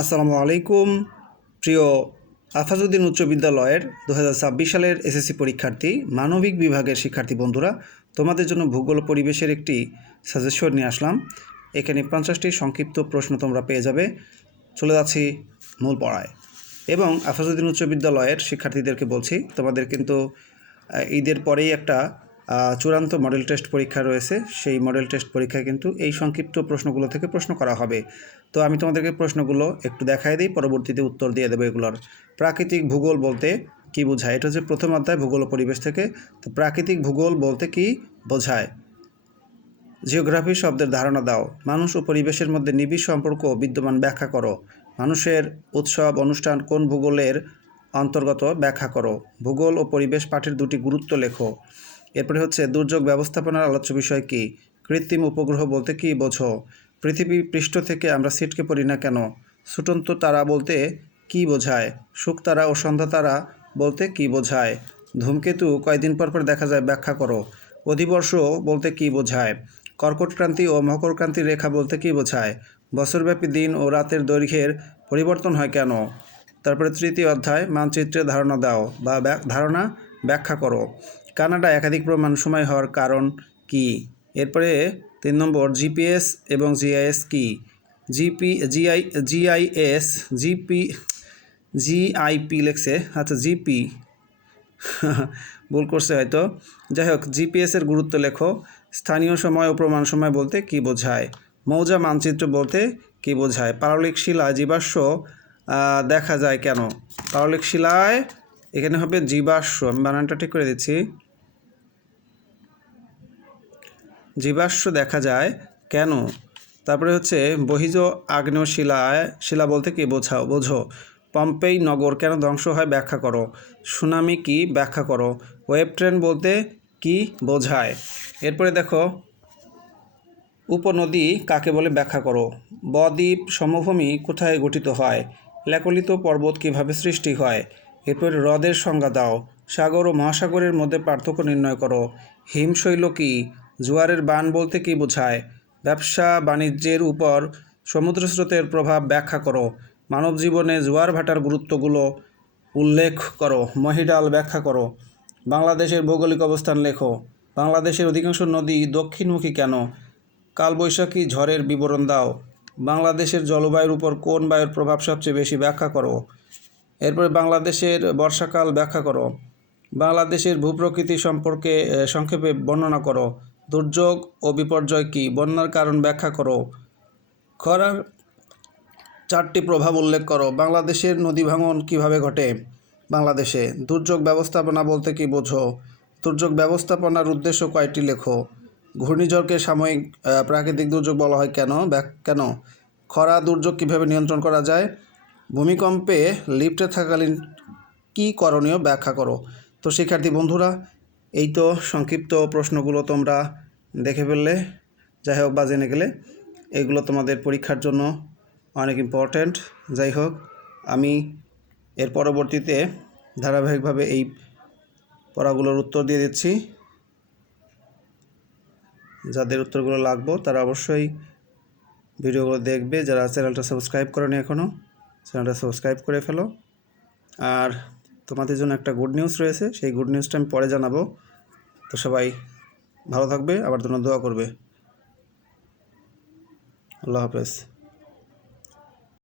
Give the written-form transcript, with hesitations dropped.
আসসালামু আলাইকুম প্রিয় আফাজউদ্দিন উচ্চ বিদ্যালয়ের 2026 সালের এসএসসি পরীক্ষার্থী মানবিক বিভাগের শিক্ষার্থী বন্ধুরা, তোমাদের জন্য ভূগোল পরিবেশের একটি সাজেশন নিয়ে আসলাম। এখানে 50টি সংক্ষিপ্ত প্রশ্ন তোমরা পেয়ে যাবে। চলে যাচ্ছি মূল পড়ায়। এবং আফাজউদ্দিন উচ্চ বিদ্যালয়ের শিক্ষার্থীদেরকে বলছি, তোমাদের কিন্তু ঈদের পরেই একটা চূড়ান্ত মডেল টেস্ট পরীক্ষা রয়েছে। সেই মডেল টেস্ট পরীক্ষায় কিন্তু এই সংক্ষিপ্ত প্রশ্নগুলো থেকে প্রশ্ন করা হবে। তো আমি তোমাদেরকে প্রশ্নগুলো একটু দেখাই দিই, পরবর্তীতে উত্তর দিয়ে দেবো এগুলোর। প্রাকৃতিক ভূগোল বলতে কী বোঝায়? এটা হচ্ছে প্রথম অধ্যায় ভূগোল ও পরিবেশ থেকে। তো প্রাকৃতিক ভূগোল বলতে কী বোঝায়? জিওগ্রাফি শব্দের ধারণা দাও। মানুষ ও পরিবেশের মধ্যে নিবিড় সম্পর্ক বিদ্যমান ব্যাখ্যা করো। মানুষের উৎসব অনুষ্ঠান কোন ভূগোলের অন্তর্গত ব্যাখ্যা করো। ভূগোল ও পরিবেশ পাঠের দুটি গুরুত্ব লেখো। এরপরে হচ্ছে দুর্যোগ ব্যবস্থাপনার আলোচ্য বিষয় কী? কৃত্রিম উপগ্রহ বলতে কী বোঝো? পৃথিবী পৃষ্ঠ থেকে আমরা ছিটকে পড়ি না কেন? ছুটন্ত তারা বলতে কী বোঝায়? শুকতারা ও সন্ধ্যা তারা বলতে কী বোঝায়? ধূমকেতু কয়দিন পর পর দেখা যায় ব্যাখ্যা করো। অধিবর্ষ বলতে কী বোঝায়? কর্কটক্রান্তি ও মকরক্রান্তির রেখা বলতে কী বোঝায়? বছরব্যাপী দিন ও রাতের দৈর্ঘ্যের পরিবর্তন হয় কেন? তারপরে তৃতীয় অধ্যায় মানচিত্রের ধারণা দাও বা ধারণা ব্যাখ্যা করো। কানাডা একাধিক প্রমাণ সময় হওয়ার কারণ কি? এরপরে 3 নম্বর জিপিএস এবং জিআইএস কি? জিআইপি লেখছে, আচ্ছা জিপি ভুল করছে হয়তো। যাই হোক, জিপিএসের গুরুত্ব লেখো। স্থানীয় সময় ও প্রমাণ সময় বলতে কী বোঝায়? মৌজা মানচিত্র বলতে কী বোঝায়? পাললিক শিলায় জীবাশ্ম দেখা যায় কেন? পাললিক শিলায় এখানে হবে জীবাশ্ম, আমি বানানটা ঠিক করে দিচ্ছি। জীবাশ্ম দেখা যায় কেন? তারপরে হচ্ছে বহিজ আগ্নেয় শিলা বলতে কি বোঝো। পম্পেই নগর কেন ধ্বংস হয় ব্যাখ্যা করো। সুনামি কি ব্যাখ্যা করো। ওয়েব ট্রেন বলতে কি বোঝায়? এরপরে দেখো, উপনদী কাকে বলে ব্যাখ্যা করো। বদ্বীপ সমভূমি কোথায় গঠিত হয়? লেকলিত পর্বত কিভাবে সৃষ্টি হয়? এরপরে হ্রদের সংজ্ঞা দাও। সাগর ও মহাসাগরের মধ্যে পার্থক্য নির্ণয় করো। হিমশৈল কি? জোয়ারের বান বলতে কী বোঝায়? ব্যবসা বাণিজ্যের উপর সমুদ্র স্রোতের প্রভাব ব্যাখ্যা করো। মানব জীবনে জোয়ার ভাটার গুরুত্বগুলো উল্লেখ করো। মহিডাল ব্যাখ্যা করো। বাংলাদেশের ভৌগোলিক অবস্থান লেখো। বাংলাদেশের অধিকাংশ নদী দক্ষিণমুখী কেন? কালবৈশাখী ঝড়ের বিবরণ দাও। বাংলাদেশের জলবায়ুর উপর কোন বায়ুর প্রভাব সবচেয়ে বেশি ব্যাখ্যা করো। এরপরে বাংলাদেশের বর্ষাকাল ব্যাখ্যা করো। বাংলাদেশের ভূপ্রকৃতি সম্পর্কে সংক্ষেপে বর্ণনা করো। দুর্যোগ ও বিপর্যয় কী? বন্যার কারণ ব্যাখ্যা করো। খরার 4টি প্রভাব উল্লেখ করো। বাংলাদেশের নদী ভাঙন কীভাবে ঘটে? বাংলাদেশে দুর্যোগ ব্যবস্থাপনা বলতে কী বোঝো? দুর্যোগ ব্যবস্থাপনার উদ্দেশ্য কয়টি লেখো। ঘূর্ণিঝড়কে সাময়িক প্রাকৃতিক দুর্যোগ বলা হয় কেন? খরা দুর্যোগ কীভাবে নিয়ন্ত্রণ করা যায়? ভূমিকম্পে লিফটে থাকাকালীন কী করণীয় ব্যাখ্যা করো। তো শিক্ষার্থী বন্ধুরা, এই তো সংক্ষিপ্ত প্রশ্নগুলো তোমরা দেখে ফেললে, যাই হোক বা জেনে গেলে। এগুলো তোমাদের পরীক্ষার জন্য অনেক ইম্পর্ট্যান্ট। যাই হোক, আমি এর পরবর্তীতে ধারাবাহিকভাবে এই পড়াগুলোর উত্তর দিয়ে দিচ্ছি। যাদের উত্তরগুলো লাগবে তারা অবশ্যই ভিডিওগুলো দেখবে। যারা চ্যানেলটা সাবস্ক্রাইব করেনি এখনও, চ্যানেলটা সাবস্ক্রাইব করে ফেলো। আর তোমাদের জন্য একটা গুড নিউজ রয়েছে, সেই গুড নিউজটা আমি পরে জানাবো। তো সবাই ভালো থাকবে, আমার জন্য দোয়া করবে। আল্লাহ হাফেজ।